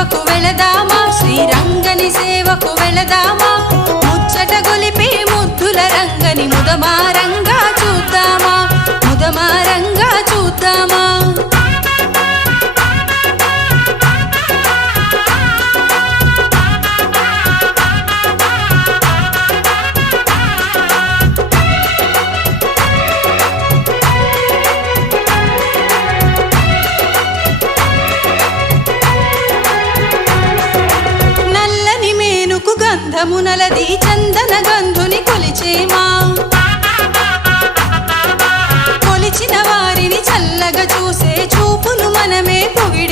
సేవకు వెళదామా శ్రీరంగని సేవకు వెళదామా ముచ్చట గొలిపే ముద్దుల రంగని ముదమారంగా చూద్దామా ముదమారంగా చూద్దామా గంధమునలది చందన గంధుని కొలిచేమా కొలిచిన వారిని చల్లగా చూసే చూపులు మనమే పొగిడే